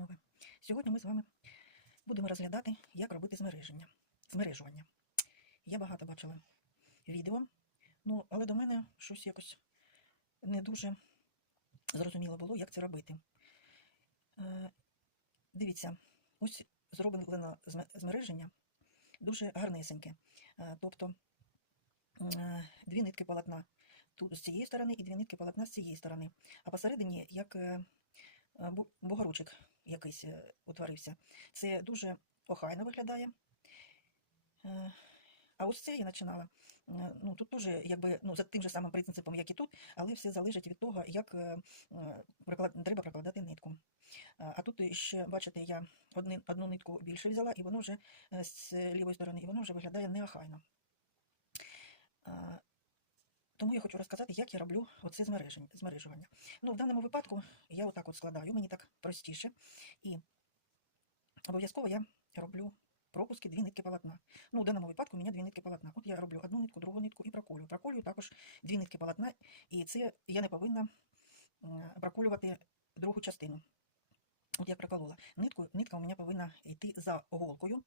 панове! Сьогодні ми з вами будемо розглядати, як робити змереження. змережування. Я багато бачила відео, ну, але до мене щось якось не дуже зрозуміло було, як це робити. Е, дивіться, ось зроблено змереження дуже гарнесеньке. Е, тобто е, дві нитки полотна тут з цієї сторони і дві нитки полотна з цієї сторони. А посередині як е, е, бугорочок якийсь е, утворився. Це дуже охайно виглядає. Е, А ось це я починала. е, Ну, тут теж якби ну, за тим же самим принципом, як і тут, але все залежить від того, як приклад- треба прокладати нитку. А тут ще, бачите, я одни, одну нитку більше взяла, і воно вже з лівої сторони, і воно вже виглядає неохайно. Тому я хочу розказати, як я роблю оце змережування. Ну, в даному випадку я отак от складаю, мені так простіше. І обов'язково я роблю пропуски дві нитки полотна. Ну, в даному випадку у мене дві нитки полотна. От я роблю одну нитку, другу нитку і проколюю. Проколюю також дві нитки полотна, і це я не повинна проколювати другу частину. От я проколола. Нитку, нитка у мене повинна йти за голкою.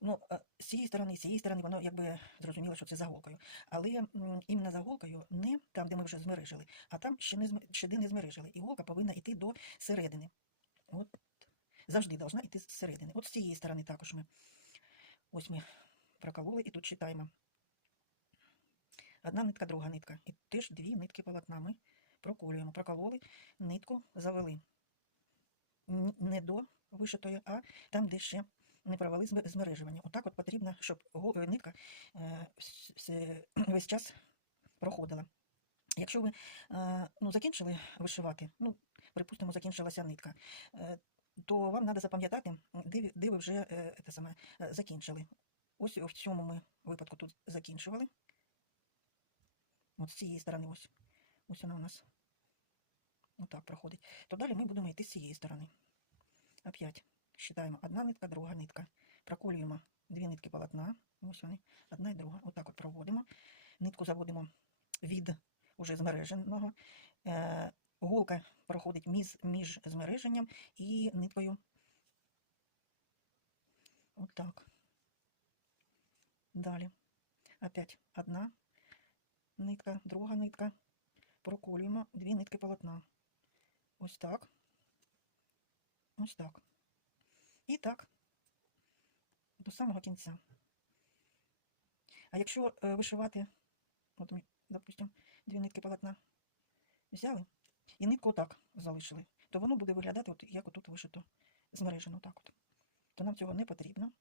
Ну, е, з цієї сторони, з цієї сторони, воно якби зрозуміло, що це за голкою. Але іменно за голкою не там, де ми вже змережили, а там ще не ще де не змережили. І голка повинна йти до середини. От завжди должна йти з середини. От з цієї сторони також ми. Ось ми прокололи і тут читаємо. Одна нитка, друга нитка. І теж дві нитки полотна ми проколюємо. Прокололи, нитку завели. Не до вишитої, а там, де ще не провели зме- змережування. Отак от потрібно, щоб е, нитка е, с- весь час проходила. Якщо ви е, ну, закінчили вишивати, ну, припустимо, закінчилася нитка, е, то вам треба запам'ятати, де, де ви вже е, те саме, е, закінчили. Ось в цьому ми випадку тут закінчували. От з цієї сторони ось. Ось вона у нас отак проходить. То далі ми будемо йти з цієї сторони. Опять считаємо одна нитка, друга нитка. Проколюємо дві нитки полотна. Ось вони, одна і друга. Отак от проводимо. Нитку заводимо від уже змереженого. Е, голка проходить між змереженням і ниткою. Отак. Далі. Опять одна нитка, друга нитка. Проколюємо дві нитки полотна. Ось так. Ось так. І так. До самого кінця. А якщо е, вишивати, от ми, допустимо, дві нитки полотна взяли і нитку отак залишили, то воно буде виглядати, от, як отут вишито, змережено так от. То нам цього не потрібно.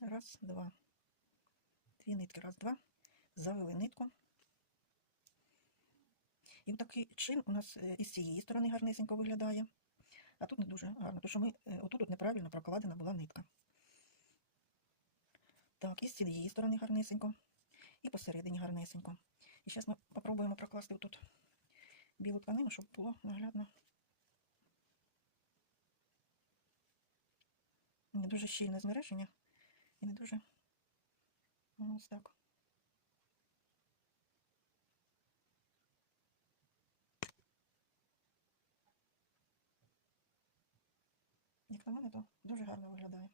Раз, два. Дві нитки, раз, два. Завели нитку. І такий чин у нас е, із цієї сторони гарнесенько виглядає. А тут не дуже гарно, тому що ми е, отут от неправильно прокладена була нитка. Так, і з цієї сторони гарнесенько. І посередині гарнесенько. І зараз ми спробуємо прокласти тут білу тканину, щоб було наглядно. Не дуже щільне змереження. І не дуже ну, ось так. Як на мене, то дуже гарно виглядає.